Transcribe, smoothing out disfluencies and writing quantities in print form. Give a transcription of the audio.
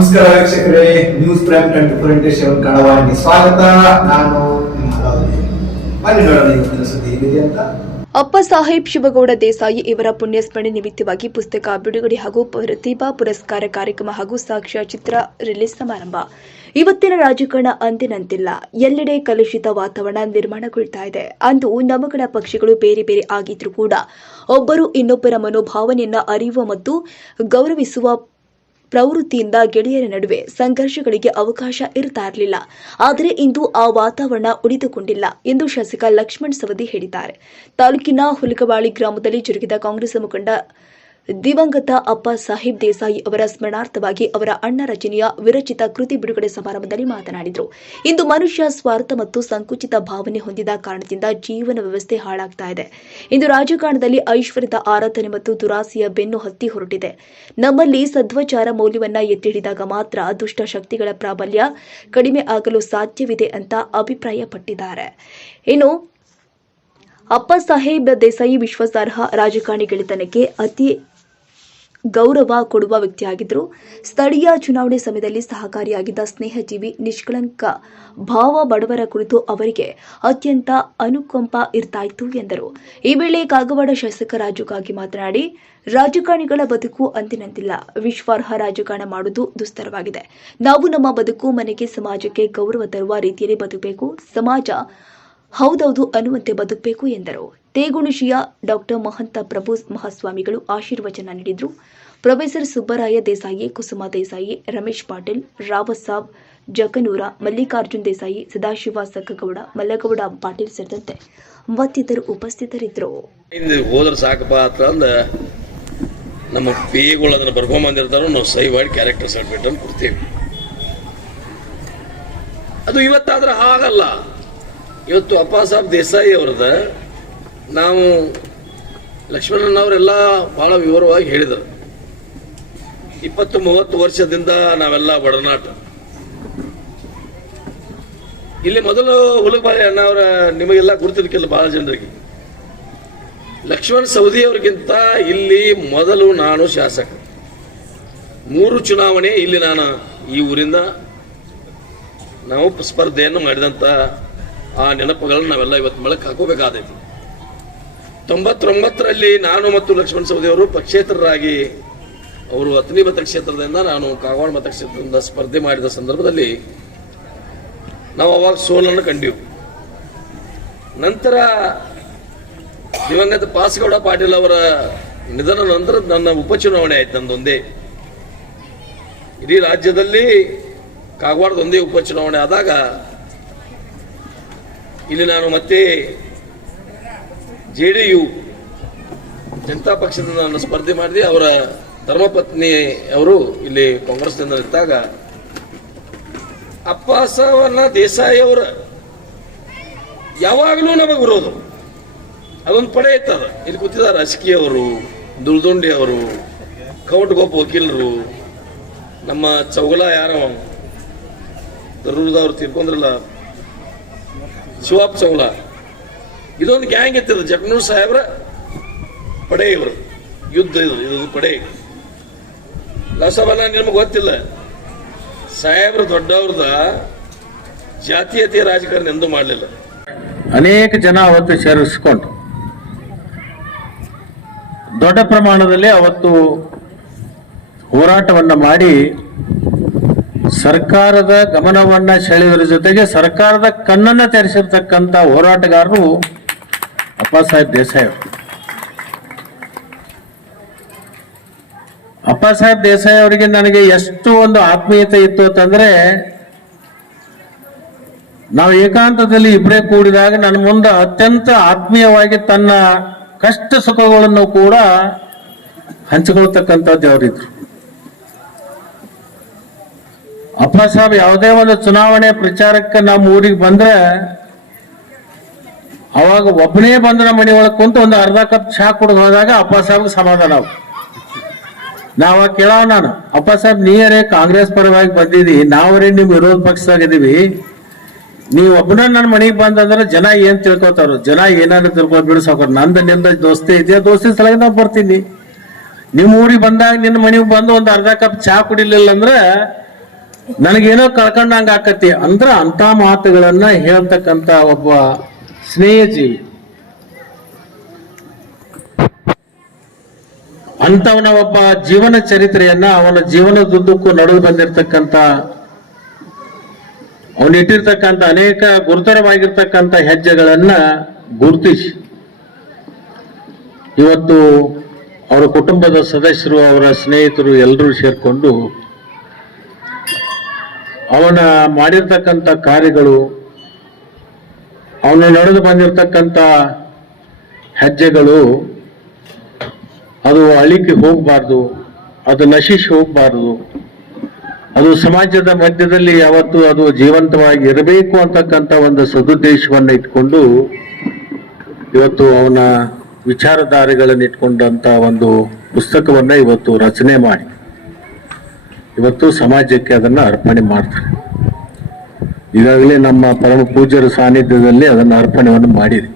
ನಮಸ್ಕಾರ ವೀಕ್ಷಕರೇ, news prime 24x7 ಕನ್ನಡವಾಹಿನಿ ಸ್ವಾಗತ. ನಾನು ನಿಮ್ಮ ಬನ್ನಿ ನೋಡೋಣ ಇವತ್ತಿನ ಸುದ್ದಿ ಏನಿದೆ ಅಂತ. ಅಪ್ಪ ಸಾಹೇಬ್ ಶಿವಗೌಡ ದೇಸಾಯಿ ಇವರ ಪುಣ್ಯಸ್ಮರಣೆ ನಿಮಿತ್ತವಾಗಿ ಪುಸ್ತಕ ಬಿಡುಗಡೆ ಹಾಗೂ ಪ್ರತಿಭಾ ಪುರಸ್ಕಾರ ಕಾರ್ಯಕ್ರಮ ಹಾಗೂ ಸಾಕ್ಷ್ಯಚಿತ್ರ ರಿಲೀಸ್ ಸಮಾರಂಭ. ಇವತ್ತಿನ ರಾಜಕಾರಣ ಅಂದಿನಂತಿಲ್ಲ. ಎಲ್ಲೆಡೆ ಕಲುಷಿತ ವಾತಾವರಣ ನಿರ್ಮಾಣಗೊಳ್ತಾ ಇದೆ. ಅಂದು ನಮಗಳ ಪಕ್ಷಗಳು ಬೇರೆ ಬೇರೆ ಆಗಿದ್ರೂ ಕೂಡ ಒಬ್ಬರು ಇನ್ನೊಬ್ಬರ ಮನೋಭಾವನೆಯನ್ನ ಅರಿಯುವ ಮತ್ತು ಗೌರವಿಸುವ ಪ್ರವೃತ್ತಿಯಿಂದ ಗೆಳೆಯರ ನಡುವೆ ಸಂಘರ್ಷಗಳಿಗೆ ಅವಕಾಶ ಇರ್ತಾ ಇರಲಿಲ್ಲ. ಆದರೆ ಇಂದು ಆ ವಾತಾವರಣ ಉಳಿದುಕೊಂಡಿಲ್ಲ ಎಂದು ಶಾಸಕ ಲಕ್ಷ್ಮಣ್ ಸವದಿ ಹೇಳಿದ್ದಾರೆ. ತಾಲೂಕಿನ ಹುಲಗವಾಳಿ ಗ್ರಾಮದಲ್ಲಿ ಜರುಗಿದ ಕಾಂಗ್ರೆಸ್ ಮುಖಂಡ ದಿವಂಗತ ಅಪ್ಪ ಸಾಹೇಬ್ ದೇಸಾಯಿ ಅವರ ಸ್ಮರಣಾರ್ಥವಾಗಿ ಅವರ ಅಣ್ಣ ರಚನೆಯ ವಿರಚಿತ ಕೃತಿ ಬಿಡುಗಡೆ ಸಮಾರಂಭದಲ್ಲಿ ಮಾತನಾಡಿದರು. ಇಂದು ಮನುಷ್ಯ ಸ್ವಾರ್ಥ ಮತ್ತು ಸಂಕುಚಿತ ಭಾವನೆ ಹೊಂದಿದ ಕಾರಣದಿಂದ ಜೀವನ ವ್ಯವಸ್ಥೆ ಹಾಳಾಗ್ತಾ ಇದೆ. ಇಂದು ರಾಜಕಾರಣದಲ್ಲಿ ಐಶ್ವರ್ಯದ ಆರಾಧನೆ ಮತ್ತು ದುರಾಸೆಯ ಬೆನ್ನು ಹತ್ತಿ ಹೊರಟಿದೆ. ನಮ್ಮಲ್ಲಿ ಸದ್ವಚಾರ ಮೌಲ್ಯವನ್ನ ಎತ್ತಿ ಹಿಡಿದಾಗ ಮಾತ್ರ ದುಷ್ಟ ಶಕ್ತಿಗಳ ಪ್ರಾಬಲ್ಯ ಕಡಿಮೆ ಆಗಲು ಸಾಧ್ಯವಿದೆ ಅಂತ ಅಭಿಪ್ರಾಯಪಟ್ಟಿದ್ದಾರೆ. ಇನ್ನು ಅಪ್ಪ ಸಾಹೇಬ್ ದೇಸಾಯಿ ವಿಶ್ವಾಸಾರ್ಹ ರಾಜಕಾರಣಿಗಳಿತನಕ್ಕೆ ಅತಿ ಗೌರವ ಕೊಡುವ ವ್ಯಕ್ತಿಯಾಗಿದ್ದರು. ಸ್ಥಳೀಯ ಚುನಾವಣೆ ಸಮಯದಲ್ಲಿ ಸಹಕಾರಿಯಾಗಿದ್ದ ಸ್ನೇಹಜೀವಿ, ನಿಷ್ಕಳಂಕ ಭಾವ, ಬಡವರ ಕುರಿತು ಅವರಿಗೆ ಅತ್ಯಂತ ಅನುಕಂಪ ಇರ್ತಾಯಿತ್ತು ಎಂದರು. ಈ ವೇಳೆ ಕಾಗವಾಡ ಶಾಸಕ ರಾಜು ಕಾಗಿ ಮಾತನಾಡಿ, ರಾಜಕಾರಣಿಗಳ ಬದುಕು ಅಂದಿನಂತಿಲ್ಲ. ವಿಶ್ವಾರ್ಹ ರಾಜಕಾರಣ ಮಾಡುವುದು ದುಸ್ತರವಾಗಿದೆ. ನಾವು ನಮ್ಮ ಬದುಕು, ಮನೆಗೆ, ಸಮಾಜಕ್ಕೆ ಗೌರವ ತರುವ ರೀತಿಯಲ್ಲಿ ಬದುಕಬೇಕು. ಸಮಾಜ ಹೌದೌದು ಅನ್ನುವಂತೆ ಬದುಕಬೇಕು ಎಂದರು. ತೇಗುಣಿಶಿಯ ಡಾಕ್ಟರ್ ಮಹಂತ ಪ್ರಭು ಮಹಾಸ್ವಾಮಿಗಳು ಆಶೀರ್ವಚನ ನೀಡಿದರು. ಪ್ರೊಫೆಸರ್ ಸುಬ್ಬರಾಯ ದೇಸಾಯಿ, ಕುಸುಮ ದೇಸಾಯಿ, ರಮೇಶ್ ಪಾಟೀಲ್, ರಾವಸಾಬ್ ಜಕನೂರ, ಮಲ್ಲಿಕಾರ್ಜುನ್ ದೇಸಾಯಿ, ಸದಾಶಿವ ಸಕ್ಕಗೌಡ, ಮಲ್ಲಗೌಡ ಪಾಟೀಲ್ ಸೇರಿದಂತೆ ಮತ್ತಿತರರು ಉಪಸ್ಥಿತರಿದ್ದರು. ಹೋದ್ರ ಸಾಕಪ್ಪ ಅಂತ ನಮ್ಮ ಪಿಗಳು ಅದನ್ನ ಬರ್ಕೊಂಬಂದಿರ್ತಾರೋ ನಾವು ಸೈ ಮಾಡಿ ಕ್ಯಾರೆಕ್ಟರ್ ಸರ್ಟಿಫಿಕೇಟ್ ಅಂತ ಕೊಡ್ತೀವಿ. ಅದು ಇವತ್ತಾದ್ರೆ ಹಾಗಲ್ಲ. ಇವತ್ತು ಅಪ್ಪ ಸಾಹೇಬ್ ದೇಸಾಯಿ ಅವರದ ನಾವು ಲಕ್ಷ್ಮಣನವರೆಲ್ಲ ಬಹಳ ವಿವರವಾಗಿ ಹೇಳಿದರು. 20-30 ವರ್ಷದಿಂದ ನಾವೆಲ್ಲ ಒಡನಾಟ. ಇಲ್ಲಿ ಮೊದಲು ಹುಲಗವಾಳಿ ಅಣ್ಣ ಅವರ ನಿಮಗೆಲ್ಲ ಗುರುತಿರ್ಕಿಲ್ಲ ಬಹಳ ಜನರಿಗೆ. ಲಕ್ಷ್ಮಣ್ ಸವದಿ ಅವರಿಗಿಂತ ಇಲ್ಲಿ ಮೊದಲು ನಾನು ಶಾಸಕ. 3 ಚುನಾವಣೆ ಇಲ್ಲಿ ನಾನು ಈ ಊರಿಂದ ನಾವು ಸ್ಪರ್ಧೆಯನ್ನು ಮಾಡಿದಂತ ಆ ನೆನಪುಗಳನ್ನು ನಾವೆಲ್ಲ ಇವತ್ತು ಮೆಳಕು ಹಾಕೋಬೇಕಾದೈತಿ. 99ರಲ್ಲಿ ನಾನು ಮತ್ತು ಲಕ್ಷ್ಮಣ್ ಸವದಿ ಅವರು ಪಕ್ಷೇತರರಾಗಿ, ಅವರು ಅತನಿ ಮತಕ್ಷೇತ್ರದಿಂದ, ನಾನು ಕಾಗವಾಡ ಮತಕ್ಷೇತ್ರದಿಂದ ಸ್ಪರ್ಧೆ ಮಾಡಿದ ಸಂದರ್ಭದಲ್ಲಿ ನಾವು ಅವಾಗ ಸೋಲನ್ನು ಕಂಡೆವು. ನಂತರ ದಿವಂಗತ ಪಾಸ್ಗೌಡ ಪಾಟೀಲ್ ಅವರ ನಿಧನ ನಂತರ ನನ್ನ ಉಪಚುನಾವಣೆ ಆಯ್ತು. ನಂದೊಂದೇ, ಇಡೀ ರಾಜ್ಯದಲ್ಲಿ ಕಾಗವಾಡದೊಂದೇ ಉಪಚುನಾವಣೆ ಆದಾಗ ಇಲ್ಲಿ ನಾನು ಮತ್ತೆ JDU ಜನತಾ ಪಕ್ಷದಿಂದ ನಾನು ಸ್ಪರ್ಧೆ ಮಾಡಿದೆ. ಅವರ ಧರ್ಮಪತ್ನಿ ಅವರು ಇಲ್ಲಿ ಕಾಂಗ್ರೆಸ್ನಿಂದ ಇದ್ದಾಗ ಅಪ್ಪ ಸಾಹೇಬ್ ದೇಸಾಯಿ ಅವರ ಯಾವಾಗಲೂ ನಮಗೆ ವಿರೋಧ. ಅದೊಂದು ಪಡೆ ಇರ್ತದ. ಇಲ್ಲಿ ಕೂತಿದ್ದಾರೆ ರಾಜಕೀಯ ಅವರು, ದುರ್ದೊಂಡಿ ಅವರು, ಕವಟಗೋಪ ವಕೀಲರು, ನಮ್ಮ ಚೌಗಲ ಯಾರ ದರೂರ್ದವ್ರು ತೀರ್ಕೊಂಡ್ರಲ್ಲ, ಶಿವಾಪ್ ಚೌಲ, ಇದೊಂದು ಗ್ಯಾಂಗ್ ಇರ್ತದೆ. ಜಗನೂರ್ ಸಾಹೇಬ್ರ ಪಡೆ, ಇವರು ಯುದ್ಧ, ಇದು ಪಡೆ. ಲಸಬಲ್ಲ ನಿಮ್ಗೆ ಗೊತ್ತಿಲ್ಲ, ಸಾಹೇಬ್ರ ದೊಡ್ಡವ್ರದ ಜಾತೀಯತೆಯ ರಾಜಕಾರಣ ಎಂದೂ ಮಾಡಲಿಲ್ಲ. ಅನೇಕ ಜನ ಅವತ್ತು ಸೇರಿಸಿಕೊಂಡು ದೊಡ್ಡ ಪ್ರಮಾಣದಲ್ಲಿ ಅವತ್ತು ಹೋರಾಟವನ್ನ ಮಾಡಿ ಸರ್ಕಾರದ ಗಮನವನ್ನ ಸೆಳೆಯುವುದರ ಜೊತೆಗೆ ಸರ್ಕಾರದ ಕಣ್ಣನ್ನ ತೆರೆಸಿರ್ತಕ್ಕಂಥ ಹೋರಾಟಗಾರರು ಅಪ್ಪ ಸಾಹೇಬ್ ದೇಸಾಯಿ ಅವರು. ಅಪ್ಪ ಸಾಹೇಬ್ ದೇಸಾಯಿ ಅವರಿಗೆ ನನಗೆ ಎಷ್ಟು ಒಂದು ಆತ್ಮೀಯತೆ ಇತ್ತು ಅಂತಂದ್ರೆ, ನಾವು ಏಕಾಂತದಲ್ಲಿ ಇಬ್ಬರೇ ಕೂಡಿದಾಗ ನನ್ನ ಮುಂದೆ ಅತ್ಯಂತ ಆತ್ಮೀಯವಾಗಿ ತನ್ನ ಕಷ್ಟ ಸುಖಗಳನ್ನು ಕೂಡ ಹಂಚಿಕೊಳ್ತಕ್ಕಂಥದ್ದು ಅವರಿದ್ರು. ಅಪ್ಪ ಸಾಹೇಬ್ ಯಾವುದೇ ಒಂದು ಚುನಾವಣೆ ಪ್ರಚಾರಕ್ಕೆ ನಮ್ಮ ಊರಿಗೆ ಬಂದ್ರೆ ಅವಾಗ ಒಬ್ಬನೇ ಬಂದು ನಮ್ಮ ಮನೆ ಒಳಗೆ ಕುಂತು ಒಂದು ಅರ್ಧ ಕಪ್ ಚಹಾ ಕುಡಿದು ಹೋದಾಗ ಅಪ್ಪ ಸಾಹೇಬ್ಗೆ ಸಮಾಧಾನ. ನಾವು ಕೇಳವ, ನಾನು ಅಪ್ಪ ಸಾಹೇಬ್ ನೀರೇ ಕಾಂಗ್ರೆಸ್ ಪರವಾಗಿ ಬಂದಿದಿ, ನಾವರೇ ನಿಮ್ ವಿರೋಧ ಪಕ್ಷದಾಗಿದ್ದೀವಿ, ನೀವು ಒಬ್ಬನ ನನ್ನ ಮನೆಗೆ ಬಂದಂದ್ರೆ ಜನ ಏನ್ ತಿಳ್ಕೊತಾರ, ಜನ ಏನಾದ್ರು ತಿಳ್ಕೊಳ್ ಬಿಡಿಸೋಕ, ನಂದು ನಿಂದ ದೋಸ್ತಿ ಇದೆಯಾ, ದೋಸ್ತಿ ಸಲಗ ನಾವು ಬರ್ತೀನಿ. ನಿಮ್ಮ ಊರಿಗೆ ಬಂದಾಗ ನಿನ್ನ ಮನೆಗೆ ಬಂದು ಒಂದು ಅರ್ಧ ಕಪ್ ಚಹಾ ಕುಡಿಲಿಲ್ಲ ಅಂದ್ರೆ ನನಗೇನೋ ಕಳ್ಕೊಂಡಂಗ ಆಕತಿ ಅಂದ್ರ ಅಂತ ಮಾತುಗಳನ್ನ ಹೇಳ್ತಕ್ಕಂತ ಒಬ್ಬ ಸ್ನೇಹಜೀವಿ, ಅಂತವನ ಒಬ್ಬ ಜೀವನ ಚರಿತ್ರೆಯನ್ನ ಅವನ ಜೀವನದುದ್ದಕ್ಕೂ ನಡೆದು ಬಂದಿರತಕ್ಕಂತ ಅವನಿಟ್ಟಿರ್ತಕ್ಕಂಥ ಅನೇಕ ಗುರುತರವಾಗಿರ್ತಕ್ಕಂಥ ಹೆಜ್ಜೆಗಳನ್ನ ಗುರುತಿಸಿ ಇವತ್ತು ಅವರ ಕುಟುಂಬದ ಸದಸ್ಯರು, ಅವರ ಸ್ನೇಹಿತರು ಎಲ್ಲರೂ ಸೇರ್ಕೊಂಡು ಅವನ ಮಾಡಿರ್ತಕ್ಕಂಥ ಕಾರ್ಯಗಳು, ಅವನು ನಡೆದು ಬಂದಿರತಕ್ಕಂಥ ಹೆಜ್ಜೆಗಳು ಅದು ಅಳಿಕೆ ಹೋಗಬಾರ್ದು, ಅದು ನಶಿಸಿ ಹೋಗಬಾರ್ದು, ಅದು ಸಮಾಜದ ಮಧ್ಯದಲ್ಲಿ ಯಾವತ್ತು ಅದು ಜೀವಂತವಾಗಿ ಇರಬೇಕು ಅಂತಕ್ಕಂಥ ಒಂದು ಸದುದ್ದೇಶವನ್ನು ಇಟ್ಕೊಂಡು ಇವತ್ತು ಅವನ ವಿಚಾರಧಾರೆಗಳನ್ನು ಇಟ್ಕೊಂಡಂತ ಒಂದು ಪುಸ್ತಕವನ್ನ ಇವತ್ತು ರಚನೆ ಮಾಡಿ ಇವತ್ತು ಸಮಾಜಕ್ಕೆ ಅದನ್ನ ಅರ್ಪಣೆ ಮಾಡ್ತಾರೆ. ಈಗಾಗಲೇ ನಮ್ಮ ಪರಮ ಪೂಜ್ಯರ ಸಾನ್ನಿಧ್ಯದಲ್ಲಿ ಅದನ್ನು ಅರ್ಪಣೆಯನ್ನು ಮಾಡಿದೆ.